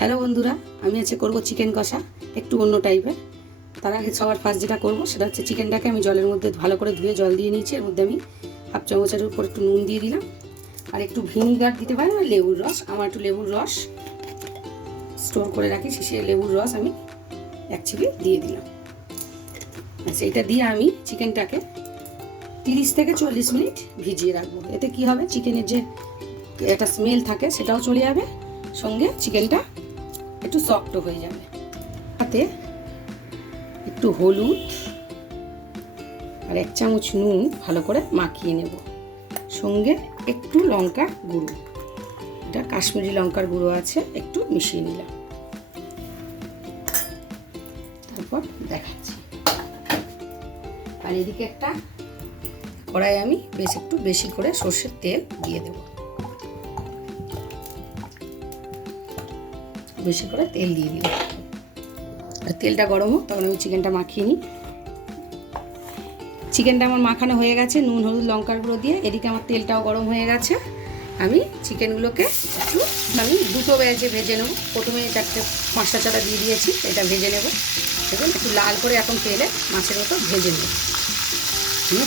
Hello বন্ধুরা, আমি আজকে করব চিকেন কষা, একটু অন্য টাইপের। তার আগে সবার ফার্স্ট যেটা করব সেটা হচ্ছে চিকেনটাকে আমি জলের মধ্যে ভালো করে ধুয়ে জল দিয়ে নিয়েছি। এর মধ্যে আমি হাফ চামচের উপর একটু নুন দিয়ে দিলাম, আর একটু ভিনিগার দিতে পারেন আর লেবুর রস। আমার একটু লেবুর রস স্টোর করে রাখি, সেই লেবুর রস আমি এক চিপি দিয়ে দিলাম। সেইটা দিয়ে আমি চিকেনটাকে 30 থেকে 40 মিনিট ভিজিয়ে রাখবো। এতে কি হবে, চিকেনের যে একটা স্মেল থাকে সেটাও চলে যাবে, সঙ্গে চিকেনটা একটু সফট হয়ে যাবে। তাতে একটু হলুদ আর 1 চামচ নুন ভালো করে মাখিয়ে নেব, সঙ্গে একটু লঙ্কার গুঁড়ো, এটা কাশ্মীরি লঙ্কার গুঁড়ো আছে, একটু মিশিয়ে নিলাম। তারপর দেখাচ্ছি। আর এদিকে একটা কড়াই আমি একটু বেশি করে সর্ষের তেল দিয়ে দেব, বেশি করে তেল দিয়ে দিলাম। আর তেলটা গরম হোক, তখন আমি চিকেনটা মাখিয়ে নিই। চিকেনটা আমার মাখানো হয়ে গেছে নুন হলুদ লঙ্কার গুঁড়ো দিয়ে। এদিকে আমার তেলটাও গরম হয়ে গেছে। আমি চিকেনগুলোকে আমি দুটো ব্যাচে ভেজে নেব। প্রথমে 4-5টা চাটা দিয়ে দিয়েছি, এটা ভেজে নেব। দেখুন একটু লাল করে এখন তেলে মাছের মতো ভেজে নেব।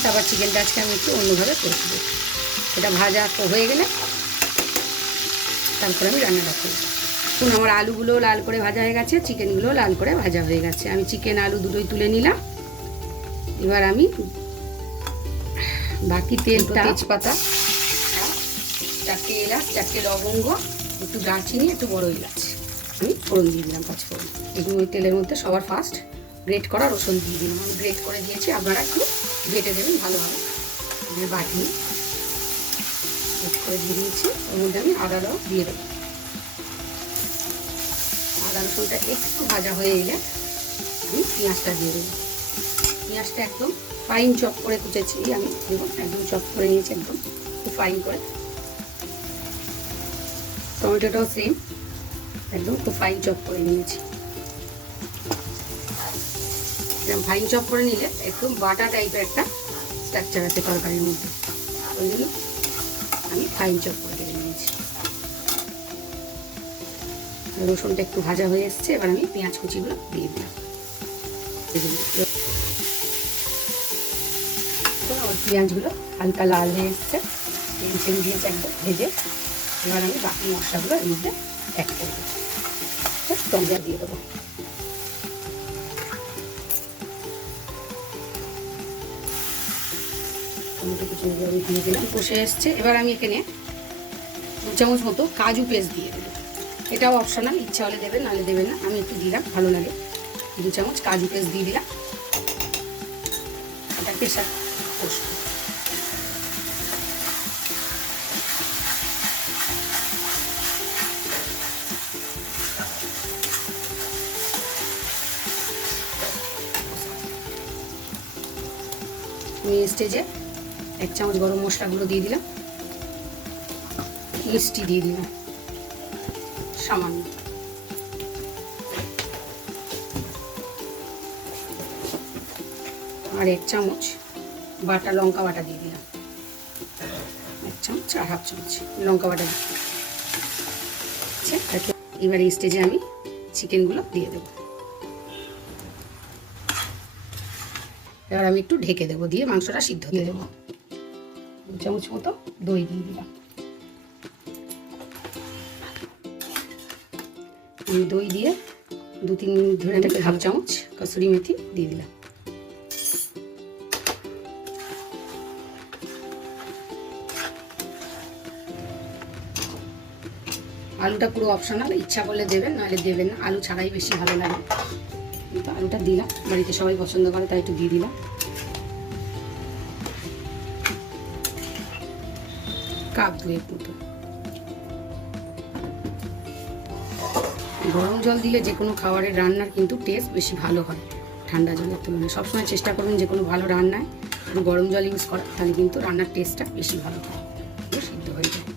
তারপর চিকেনটা আজকে আমি একটু অন্যভাবে করে দেবো। এটা ভাজা হয়ে গেলে তারপরে আমি রান্নাটা করব। এখন আমার আলুগুলো লাল করে ভাজা হয়ে গেছে, চিকেনগুলো লাল করে ভাজা হয়ে গেছে। আমি চিকেন আলু দুটোই তুলে নিলাম। এবার আমি বাকি তেলটা, তেজপাতা, 4টে এলাচ, 4টে লবঙ্গ, একটু দারচিনি, একটু বড় এলাচ আমি ফোড়ন দিয়ে দিলাম, 5 ফোড়ন। এগুলো ওই তেলের মধ্যে সবার ফার্স্ট গ্রেট করা রসুন দিয়ে দিলাম। আমি গ্রেট করে দিয়েছি, আপনারা একটু বেটে দেবেন ভালোভাবে। বাটি গ্রেট করে দিয়ে দিয়েছি। ওর মধ্যে আমি আদাটাও দিয়ে দেবো। আদা রসুনটা একটু ভাজা হয়ে এলে আমি পেঁয়াজটা দিয়ে দেবো। পেঁয়াজটা একদম ফাইন চপ করে কুচেছি আমি, দেখুন একদম চপ করে নিয়েছি, একদম খুব ফাইন করে। টমেটোটাও সেম, একদম খুব ফাইন চপ করে নিয়েছি। এরকম ফাইন চপ করে নিলে একদম বাটা টাইপের একটা স্ট্রাকচার আছে তরকারির মধ্যে, ওই জন্য আমি ফাইন চপ করে নিয়েছি। রসুনটা একটু ভাজা হয়ে এসছে, এবার আমি পেঁয়াজ কুচিগুলো দিয়ে দিলাম। পেঁয়াজগুলো হালকা লাল হয়ে এসছে, তেল ছেড়ে দিয়েছে একদম ভেজে। এবার আমি বাকি মশলাগুলো এর মধ্যে অ্যাড করবো। টমেটো দিয়ে দেবো। টমেটো কুচিগুলো আমি দিয়ে দিলাম, কষে এসছে। এবার আমি এখানে 2 চামচ মতো কাজু পেস্ট দিয়ে দেবো। এটাও অপশনাল, ইচ্ছা হলে দেবেন নাহলে দেবেন না, আমি একটু দিলাম, ভালো লাগে। 2 চামচ কাজু পেস্ট দিয়ে দিলাম। এটা প্রেসার কষবো। আমি স্টেজে 1 চামচ গরম মশলাগুলো দিয়ে দিলাম, মিষ্টি দিয়ে দিলাম সামান্য, আর 1 চামচ বাটা লঙ্কা বাটা দিয়ে দিলাম। 1 চামচ আর হাফ চামচ লঙ্কা বাটা দিচ্ছে। এবার এই স্টেজে আমি চিকেনগুলো দিয়ে দেবো। এবার আমি একটু ঢেকে দেবো, দিয়ে মাংসটা সিদ্ধ দিয়ে দেবো। 2 চামচ মতো দই দিয়ে দিলাম। আমি দই দিয়ে 2-3 মিনিট ধরে এটাকে হাফ চামচ কসুরি মেথি দিয়ে দিলাম। আলুটা পুরো অপশনাল, ইচ্ছা করলে দেবেন নাহলে দেবেন না, আলু ছাড়াই বেশি ভালো লাগে। কিন্তু আলুটা দিলাম, বাড়িতে সবাই পছন্দ করে তাই একটু দিয়ে দিলাম। কাপ 2 মতো গরম জল দিলে যে কোনো খাবারের রান্নার কিন্তু টেস্ট বেশি ভালো হয় ঠান্ডা জলের তুলনায়। সবসময় চেষ্টা করবেন যে কোনো ভালো রান্নায় একটু গরম জল ইউজ করা, তাহলে কিন্তু রান্নার টেস্টটা বেশি ভালো হয়, সিদ্ধ হয়ে যায়।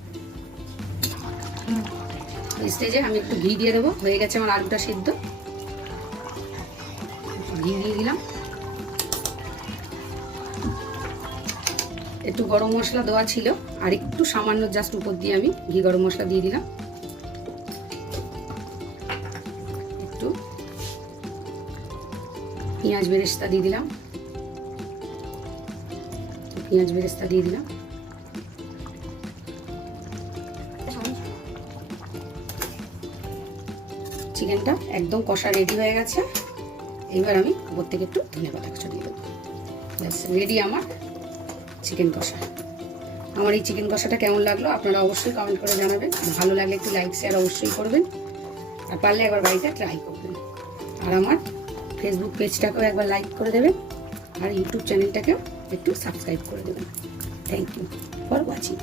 স্টেজে আমি একটু ঘি দিয়ে দেবো। হয়ে গেছে আমার আলুটা সিদ্ধ, ঘি দিয়ে দিলাম। একটু গরম মশলা দেওয়া ছিল, আর একটু সামান্য জাস্ট উপর দিয়ে আমি ঘি গরম মশলা দিয়ে দিলাম। পেঁয়াজ বেরেস্তা দিয়ে দিলাম, পেঁয়াজ বেরেস্তা দিয়ে দিলাম। চিকেনটা একদম কষা রেডি হয়ে গেছে। এইবার আমি উপর থেকে একটু ধনেপাতা কুচি দিয়ে দেবো। ব্যাস রেডি আমার চিকেন কষা। আমার এই চিকেন কষাটা কেমন লাগলো আপনারা অবশ্যই কমেন্ট করে জানাবেন। ভালো লাগলে একটু লাইক শেয়ার অবশ্যই করবেন, আর পারলে একবার বাড়িতে ট্রাই করবেন। আর আমার ফেসবুক পেজটাকেও একবার লাইক করে দেবেন, আর ইউটিউব চ্যানেলটাকেও একটু সাবস্ক্রাইব করে দেবেন। Thank you for watching.